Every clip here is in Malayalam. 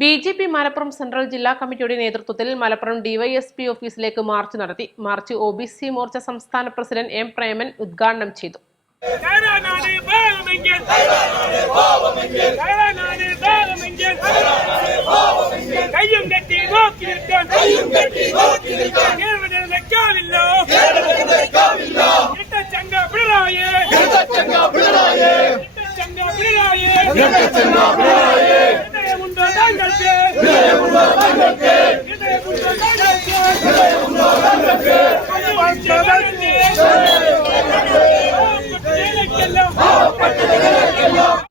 ബി.ജെ.പി. മലപ്പുറം സെൻട്രൽ ജില്ലാ കമ്മിറ്റിയുടെ നേതൃത്വത്തിൽ മലപ്പുറം ഡിവൈഎസ്പി ഓഫീസിലേക്ക് മാർച്ച് നടത്തി. March OBC. മോർച്ച സംസ്ഥാന പ്രസിഡന്റ് എം. പ്രേമൻ ഉദ്ഘാടനം ചെയ്തു.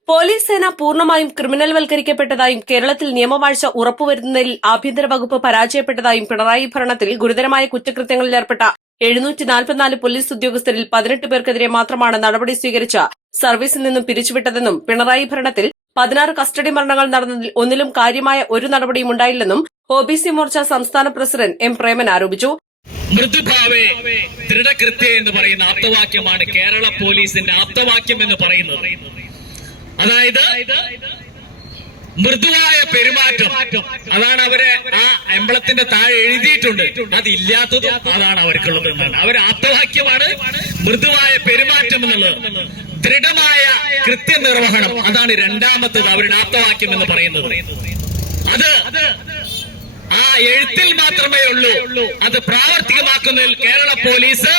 പോലീസ് സേന പൂർണ്ണമായും ക്രിമിനൽവൽക്കരിക്കപ്പെട്ടതായും കേരളത്തിൽ നിയമവാഴ്ച ഉറപ്പുവരുത്തുന്നതിൽ ആഭ്യന്തര വകുപ്പ് പരാജയപ്പെട്ടതായും പിണറായി ഭരണത്തിൽ ഗുരുതരമായ കുറ്റകൃത്യങ്ങളിൽ ഏർപ്പെട്ട 744 പോലീസ് ഉദ്യോഗസ്ഥരിൽ 18 പേർക്കെതിരെ മാത്രമാണ് നടപടി സ്വീകരിച്ച് സർവീസിൽ നിന്നും പിരിച്ചുവിട്ടതെന്നും പിണറായി ഭരണത്തിൽ 16 കസ്റ്റഡി മരണങ്ങൾ നടന്നതിൽ ഒന്നിലും കാര്യമായ ഒരു നടപടിയും ഉണ്ടായില്ലെന്നും ഒ.ബി.സി. മോർച്ച സംസ്ഥാന പ്രസിഡന്റ് എം. പ്രേമൻ ആരോപിച്ചു. മൃദുഭാവേ ദൃഢകൃത്യ എന്ന് പറയുന്ന ആപ്തവാക്യമാണ് കേരള പോലീസിന്റെ ആപ്തവാക്യം എന്ന് പറയുന്നത്. അതായത് മൃദുവായ പെരുമാറ്റം, അതാണ് അവരെ ആ എംബ്ലത്തിന്റെ താഴെ എഴുതിയിട്ടുണ്ട്. അതില്ലാത്തതും അതാണ് അവർക്കുള്ളത് എന്നാണ്. അവർ ആപ്തവാക്യമാണ് മൃദുവായ പെരുമാറ്റം എന്നുള്ളത്. ദൃഢമായ കൃത്യനിർവഹണം, അതാണ് രണ്ടാമത്തത് അവരുടെ ആപ്തവാക്യം എന്ന് പറയുന്നത്. അത് ആ എഴുത്തിൽ മാത്രമേ ഉള്ളൂ. അത് പ്രാവർത്തികമാക്കുന്നതിൽ കേരള പോലീസ്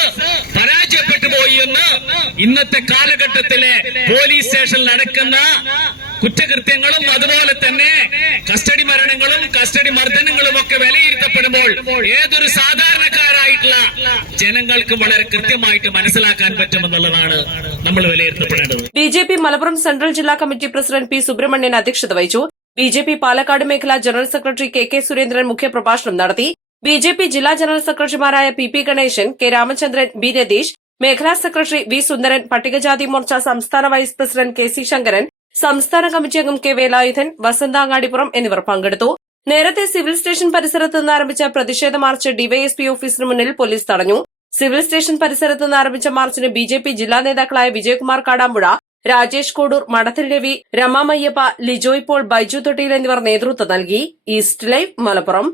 പരാജയപ്പെട്ടു പോയി എന്ന് ഇന്നത്തെ കാലഘട്ടത്തിലെ പോലീസ് സ്റ്റേഷനിൽ നടക്കുന്ന കുറ്റകൃത്യങ്ങളും അതുപോലെ തന്നെ കസ്റ്റഡി മരണങ്ങളും കസ്റ്റഡി മർദ്ദനങ്ങളും ഒക്കെ വിലയിരുത്തപ്പെടുമ്പോൾ ഏതൊരു സാധാരണക്കാരായിട്ടുള്ള ജനങ്ങൾക്കും വളരെ കൃത്യമായിട്ട് മനസ്സിലാക്കാൻ പറ്റുമെന്നുള്ളതാണ് നമ്മൾ വിലയിരുത്തപ്പെടേണ്ടത്. ബി.ജെ.പി. മലപ്പുറം സെൻട്രൽ ജില്ലാ കമ്മിറ്റി പ്രസിഡന്റ് പി. സുബ്രഹ്മണ്യൻ അധ്യക്ഷത വഹിച്ചു. ബി.ജെ.പി. പാലക്കാട് മേഖലാ ജനറൽ സെക്രട്ടറി കെ. സുരേന്ദ്രൻ മുഖ്യപ്രഭാഷണം നടത്തി. ബി.ജെ.പി. ജില്ലാ ജനറൽ സെക്രട്ടറിമാരായ P. Ganesan, K. Ramachandran, B. Ratheesh, മേഖലാ സെക്രട്ടറി വി. സുന്ദരൻ, പട്ടികജാതി മോർച്ച സംസ്ഥാന vice president K. C. Sankaran, സംസ്ഥാന കമ്മിറ്റി അംഗം കെ. വേലായുധൻ, വസന്ത അങ്ങാടിപ്പുറം എന്നിവർ പങ്കെടുത്തു. നേരത്തെ സിവിൽ സ്റ്റേഷൻ പരിസരത്ത് നിന്ന് ആരംഭിച്ച പ്രതിഷേധ മാർച്ച് ഡിവൈഎസ്പി ഓഫീസിന് മുന്നിൽ പോലീസ് തടഞ്ഞു. സിവിൽ സ്റ്റേഷൻ പരിസരത്ത് നിന്ന് ആരംഭിച്ച മാർച്ചിന് ബി.ജെ.പി. ജില്ലാ നേതാക്കളായ വിജയകുമാർ കാടാമ്പുഴ, രാജേഷ് കോഡൂർ, മഠത്തിൽ രവി, രമ മയ്യപ്പ, ലിജോയ് പോൾ, ബൈജു തൊട്ടിയിൽ എന്നിവർ നേതൃത്വം നൽകി. East live Malappuram.